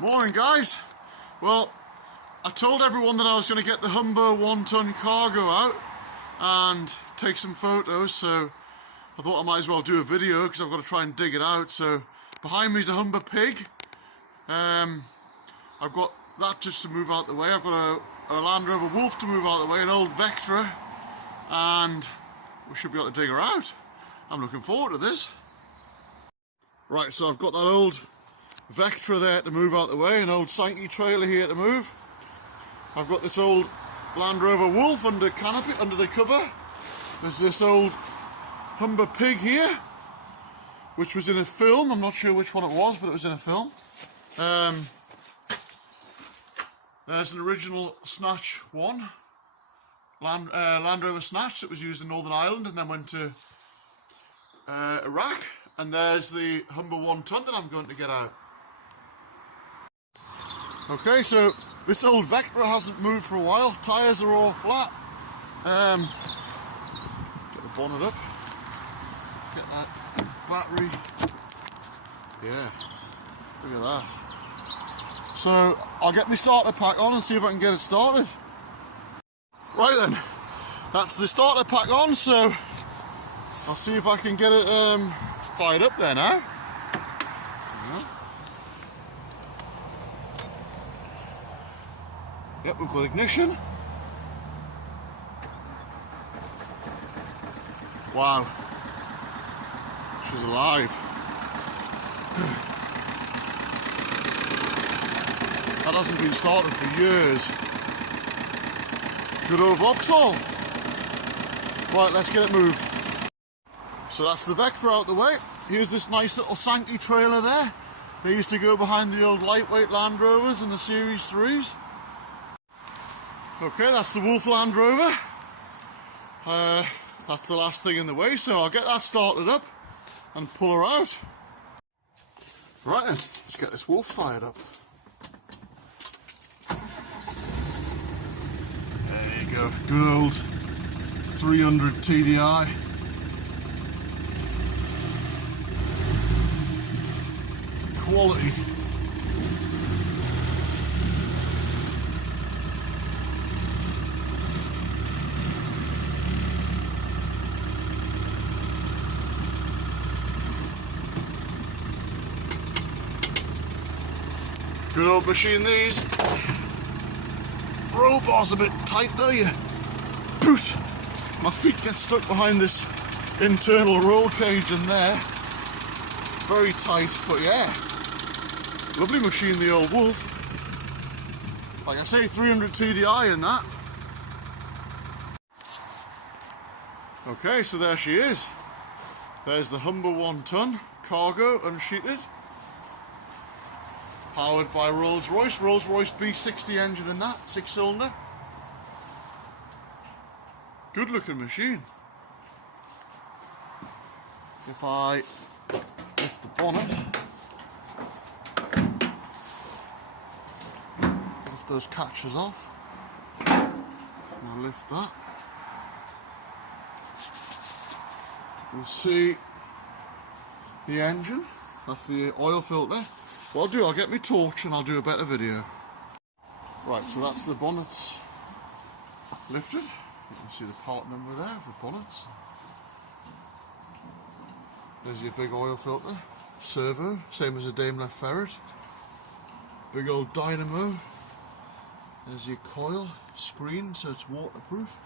Morning guys. Well, I told everyone that I was going to get the Humber 1-ton cargo out and take some photos, so I thought I might as well do a video because I've got to try and dig it out. So behind me is a Humber pig. I've got that just to move out the way. I've got a Land Rover Wolf to move out the way, an old Vectra, and we should be able to dig her out. I'm looking forward to this. Right, so I've got that old Vectra there to move out the way, an old Sankey trailer here to move. I've got this old Land Rover Wolf under canopy, under the cover. There's this old Humber pig here, which was in a film. I'm not sure which one it was, but it was in a film. There's an original Snatch 1, Land Rover Snatch that was used in Northern Ireland and then went to Iraq. And there's the Humber 1-ton that I'm going to get out. Okay, so this old Vectra hasn't moved for a while. Tyres are all flat. Get the bonnet up. Get that battery. Yeah, look at that. So I'll get my starter pack on and see if I can get it started. Right then, that's the starter pack on, so I'll see if I can get it fired up there now. Yep, we've got ignition. Wow, she's alive. That hasn't been started for years. Good old Vauxhall. Right, let's get it moved. So that's the Vectra out the way. Here's this nice little Sankey trailer there. They used to go behind the old lightweight Land Rovers and the Series 3s. Okay, that's the Wolf Land Rover. That's the last thing in the way, so I'll get that started up and pull her out. Right then, let's get this Wolf fired up. There you go, good old 300 TDI. Quality. Good old machine these. Roll bar's a bit tight there, you boot. My feet get stuck behind this internal roll cage in there. Very tight, but yeah. Lovely machine, the old Wolf. Like I say, 300 TDI in that. Okay, so there she is. There's the Humber 1-ton cargo unsheeted. Powered by Rolls-Royce B60 engine in that, 6-cylinder. Good looking machine. If I lift the bonnet, lift those catches off, and I'll lift that. You can see the engine, that's the oil filter. What I'll do, I'll get my torch and I'll do a better video. Right, so that's the bonnets lifted. You can see the part number there of the bonnets. There's your big oil filter, servo, same as a Daimler Ferret. Big old dynamo. There's your coil screen, so it's waterproof.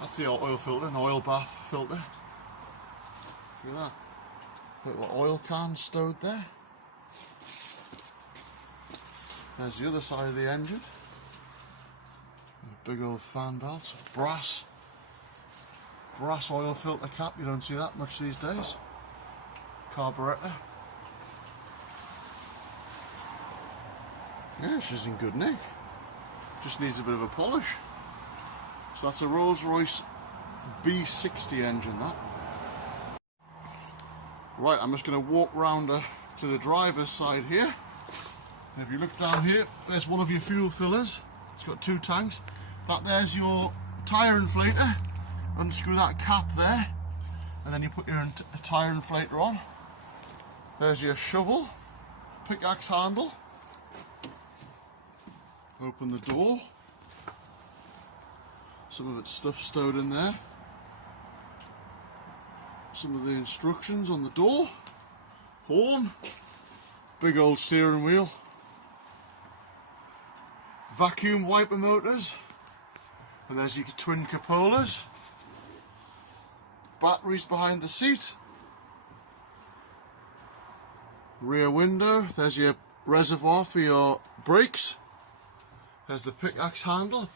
That's the oil filter, an oil bath filter. Look at that. Little oil can stowed there. There's the other side of the engine. A big old fan belt, brass oil filter cap. You don't see that much these days. Carburetor. Yeah, she's in good nick. Just needs a bit of a polish. So that's a Rolls-Royce B60 engine, that. Right, I'm just going to walk round to the driver's side here. And if you look down here, there's one of your fuel fillers. It's got 2 tanks. There's your tyre inflator. Unscrew that cap there, and then you put your tyre inflator on. There's your shovel pickaxe handle. Open the door. Some of it's stuff stowed in there. Some of the instructions on the door. Horn. Big old steering wheel. Vacuum wiper motors. And there's your twin cupolas. Batteries behind the seat. Rear window. There's your reservoir for your brakes. There's the pickaxe handle.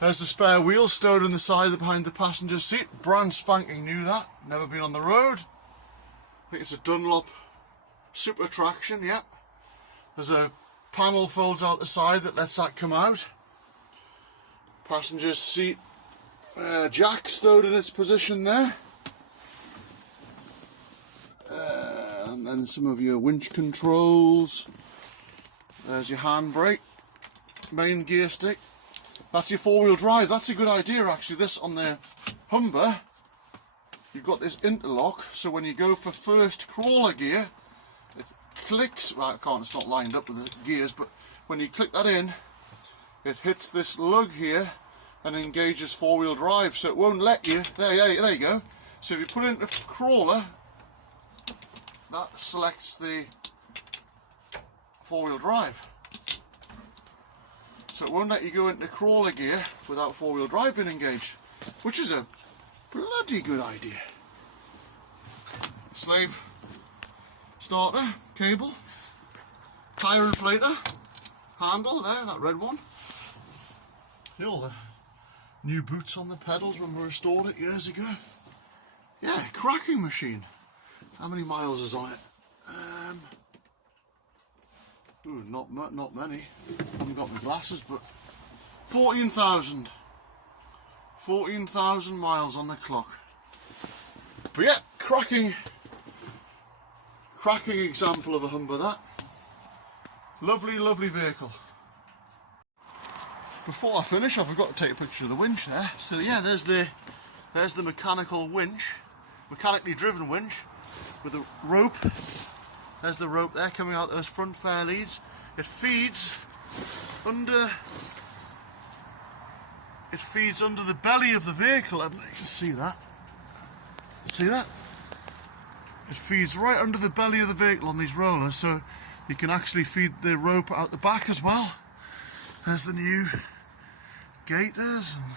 There's the spare wheel stowed in the side behind the passenger seat. Brand spanking new, that. Never been on the road. I think it's a Dunlop Super Traction, yep. There's a panel folds out the side that lets that come out. Passenger seat jack stowed in its position there. And then some of your winch controls. There's your handbrake. Main gear stick. That's your four-wheel drive. That's a good idea actually. This on the Humber, you've got this interlock, so when you go for first crawler gear, it clicks. Well, I can't, it's not lined up with the gears, but when you click that in, it hits this lug here and engages four-wheel drive, so it won't let you. There you go. So if you put it into crawler, that selects the four-wheel drive. So it won't let you go into crawler gear without four-wheel drive being engaged, which is a bloody good idea. Slave starter, cable, tyre inflator, handle there, that red one. All the new boots on the pedals when we restored it years ago. Yeah, cracking machine. How many miles is on it? Ooh, not many. I haven't got my glasses, but 14,000. 14,000 miles on the clock. But yeah, cracking example of a Humber, that. Lovely, lovely vehicle. Before I finish, I forgot to take a picture of the winch there. So yeah, there's the mechanical winch, mechanically driven winch with a rope. There's the rope there coming out those front fair leads. It feeds under the belly of the vehicle. I don't know if you can see that. See that? It feeds right under the belly of the vehicle on these rollers, so you can actually feed the rope out the back as well. There's the new gaiters and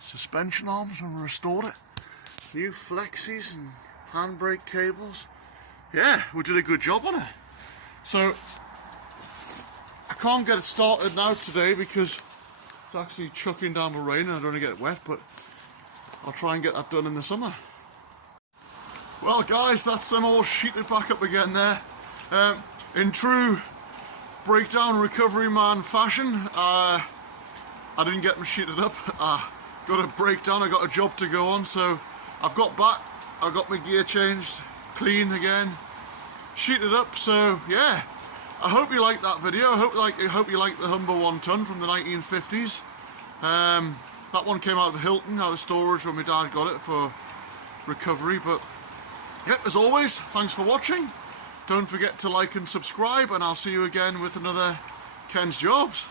suspension arms when we restored it. New flexies and handbrake cables. Yeah, we did a good job on it. So I can't get it started now today because it's actually chucking down the rain and I don't want to get it wet, but I'll try and get that done in the summer. Well guys, that's them all sheeted back up again there. In true breakdown recovery man fashion, I didn't get them sheeted up. Got a breakdown, I got a job to go on, so I've got back, I got my gear changed, clean again, sheeted up. So yeah, I hope you liked that video. I hope you liked the Humber 1 ton from the 1950s. That one came out of Hilton, out of storage when my dad got it for recovery. But yep, as always, thanks for watching. Don't forget to like and subscribe, and I'll see you again with another Ken's Jobs.